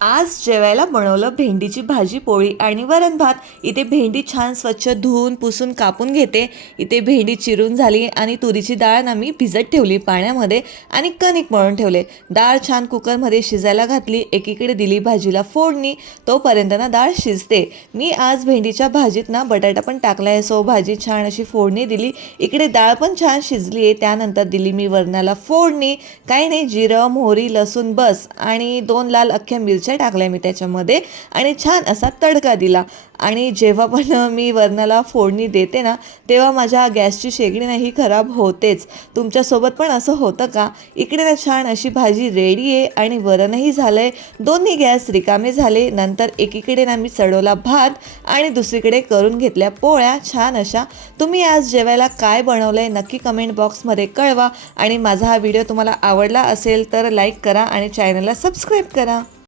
आज जेवायला बनवलं भेंडीची भाजी पोळी आणि वरण भात। इथे भेंडी छान स्वच्छ धुवून पुसून कापून घेते। इथे भेंडी चिरून झाली आणि तुरीची डाळ ना मी भिजत ठेवली पाण्यामध्ये आणि कणिक मळून ठेवले। डाळ छान कुकरमध्ये शिजायला घातली। एकीकडे दिली भाजीला फोडणी, तोपर्यंत ना डाळ शिजते। मी आज भेंडीच्या भाजीत ना बटाटा पण टाकलाय, सो भाजी छान अशी फोडणी दिली। इकडे डाळ पण छान शिजली आहे। त्यानंतर दिली मी वरणाला फोडणी। काही नाही, जिरं मोहरी लसूण बस आणि 2 लाल अख्ख्या मिरच्या टाकल्या मी त्याच्यामध्ये आणि छान असा तडका दिला। आणि जेव्हा पण मी वरणाला फोडणी देते ना, तेव्हा माझ्या गॅसची शेगडी नाही खराब होतेच। तुमच्यासोबत पण असं होतं का? इकडे ना छान अशी भाजी रेडी आहे आणि वरणही झालंय, दोन्ही गॅस रिकामे झाले। नंतर एकीकडे ना मी चढवला भात आणि दुसरीकडे करून घेतल्या पोळ्या छान अशा। तुम्ही आज जेवायला काय बनवलंय नक्की कमेंट बॉक्समध्ये कळवा आणि माझा हा व्हिडिओ तुम्हाला आवडला असेल तर लाईक करा आणि चॅनलला सबस्क्राईब करा।